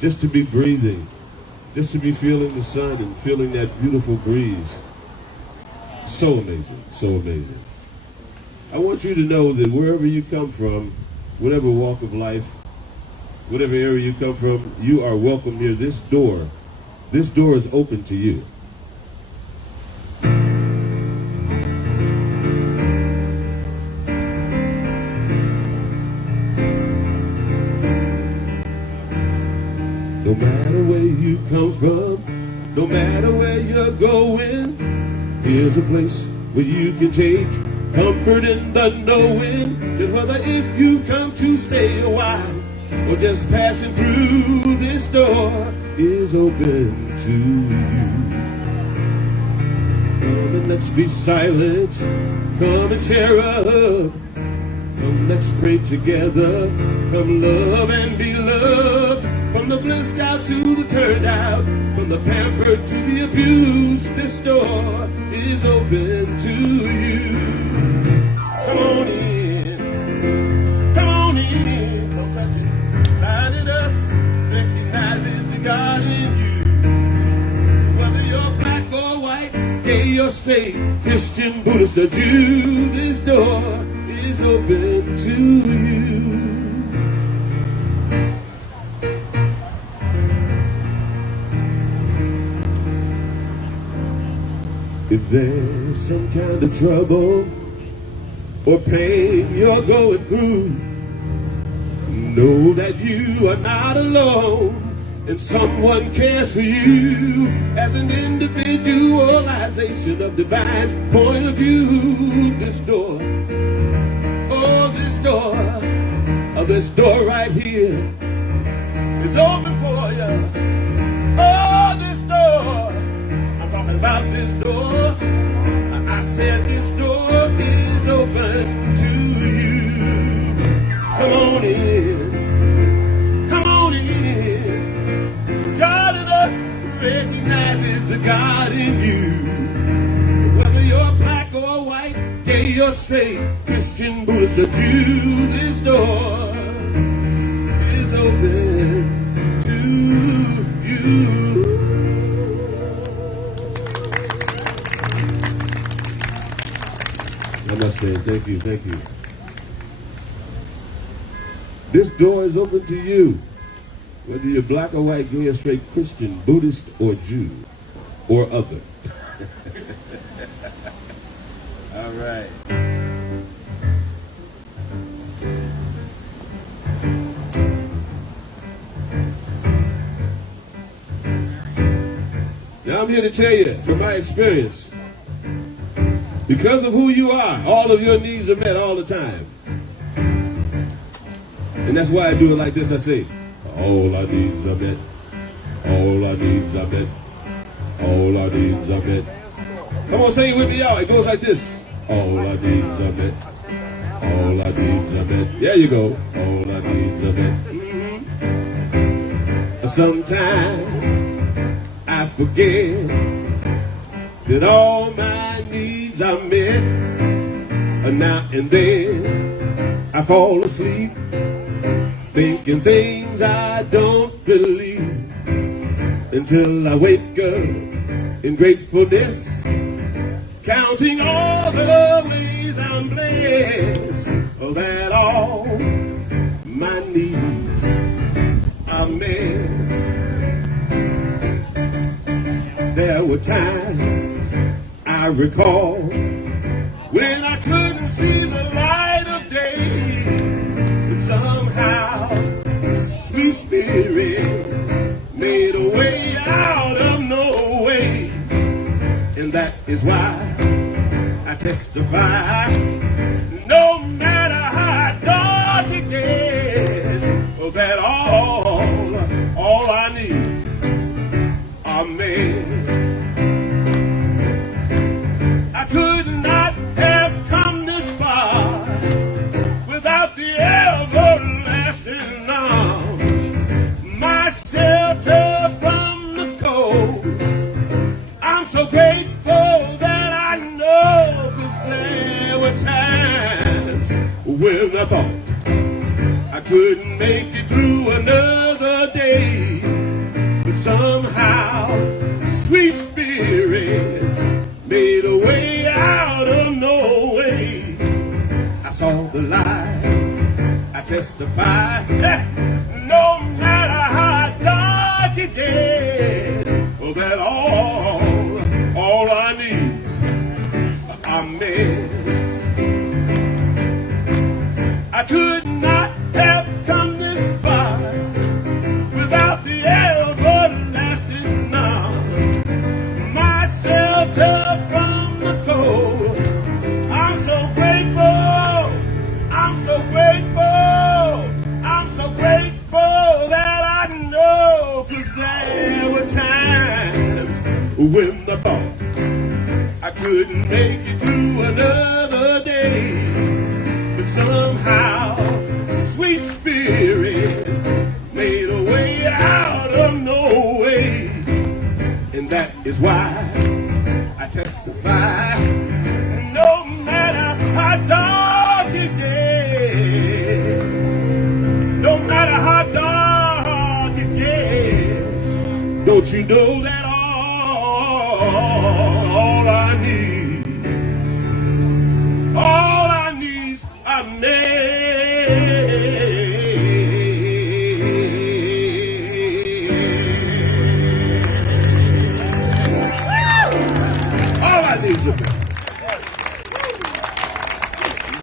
just to be breathing, just to be feeling the sun and feeling that beautiful breeze. So amazing, so amazing. I want you to know that wherever you come from, whatever walk of life, whatever area you come from, you are welcome here. This door is open to you. No matter where you come from, no matter where you're going, here's a place where you can take comfort in the knowing that whether if you come to stay a while or just passing through, this door is open to you. Come and let's be silent, come and share a hug, come let's pray together, come love and be loved. From the blissed out to the turned out, from the pampered to the abused, this door is open to you. Come on in, come on in, don't touch it. Light in us, recognizes the God in you. Whether you're black or white, gay or straight, Christian, Buddhist or Jew, this door is open to you. If there's some kind of trouble or pain you're going through, know that you are not alone and someone cares for you as an individualization of divine point of view. This door, oh this door right here is open for you. Oh, this door, I'm talking about this door. I said this door is open to you. Come on in. Come on in. God in us recognizes the God in you. Whether you're black or white, gay or straight, Christian, Buddhist or Jew, this door is open to you. Namaste. Thank you, thank you. This door is open to you, whether you're black or white, gay or straight, Christian, Buddhist, or Jew, or other. All right. Now I'm here to tell you, from my experience, because of who you are, all of your needs are met all the time. And that's why I do it like this. I say, all our needs are met. All our needs are met. All our needs are met. Come on, sing it with me, y'all. It goes like this. All our needs are met. All our needs are met. There you go. All our needs are met. Sometimes I forget that all my needs are met. And now and then I fall asleep thinking things I don't believe until I wake up in gratefulness, counting all the ways I'm blessed, that all my needs are met. There were times I recall when I couldn't see the light of day, but somehow sweet spirit made a way out of no way. And that is why I testify, no matter how dark it gets, that all I need are met. I could not have come this far without the everlasting arms, my shelter from the cold. I'm so grateful that I know, 'cause there were times when I thought I couldn't make it through another testify. No matter how dark it gets, that all I need I miss. I could not have come this far without the everlasting arms, my shelter from the cold. I'm so grateful, I'm so grateful, I'm so grateful that I know, 'cause there were times when the thought I couldn't make it through another day, but somehow sweet spirit made a way out of no way, and that is why I testify. No matter how dark it gets, no matter how dark it gets, don't you know that